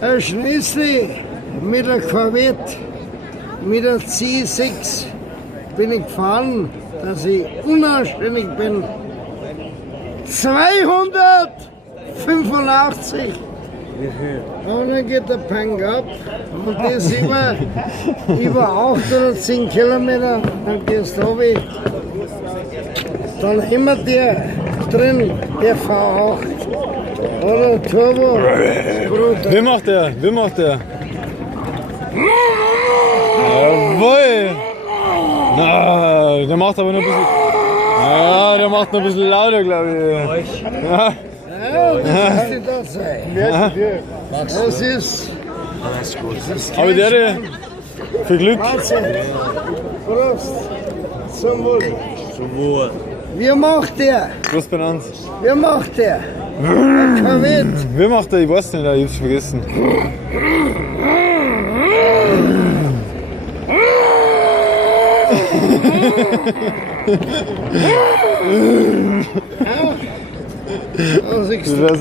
Ein Schnösli mit der Corvette, mit der C6 bin ich gefahren, dass ich unanständig bin. 285! Und dann geht der Peng ab und das immer über 8 oder 10 Kilometer, dann gehst du runter. Dann immer der drin, der V8 oder Turbo. Wie macht der? Wie macht der? Jawohl! Na, der macht aber noch ein bisschen. Ja, der macht noch ein bisschen lauter, glaube ich. Ja. Ja, das müsste das sein. Das ist. Aber der, viel Glück. Prost. Zum Wohl. Zum Wohl. Wie macht der? Prost bei uns. Wie macht der? Der Corvette. Wie macht der? Ich weiß nicht, ich hab's vergessen. Ja. Also ich Das